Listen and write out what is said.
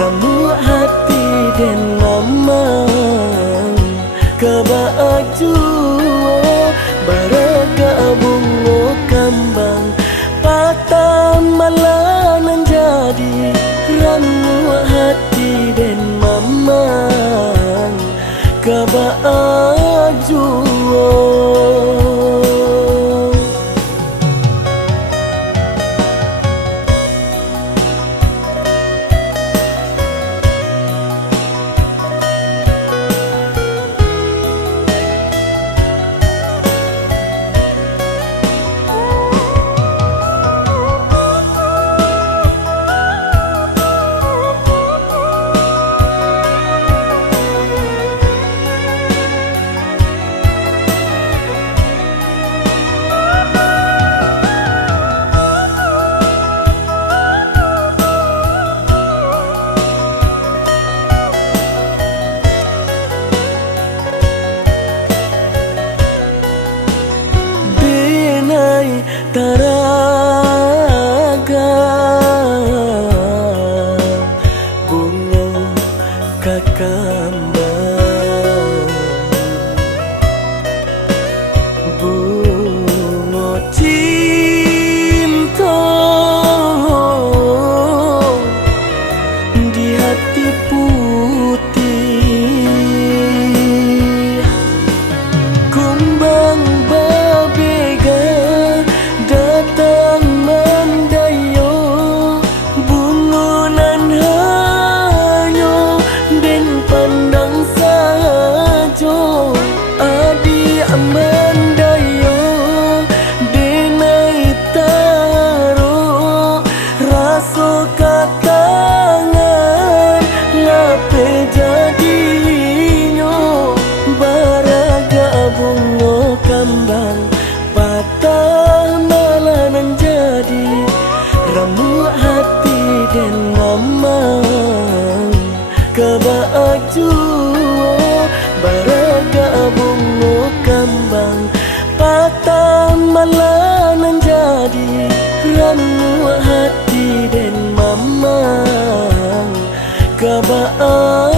ramu hati dan mamang kebaju baraga bungo kambang patah malanan jadi ramu hati dan mamang kebaju. Taraga bunga kakambang bunga cinta di hati putih kumbang babega datang mendayo bungunan hanyo den pandang sajo adi mendayo denai taro raso katangan lape jadinyo baraga bungo kambang patah malanan jadi ramu hati dan mamang kebaju baraga bungo kambang patah malanan jadi ramu hati dan mamang kebaju.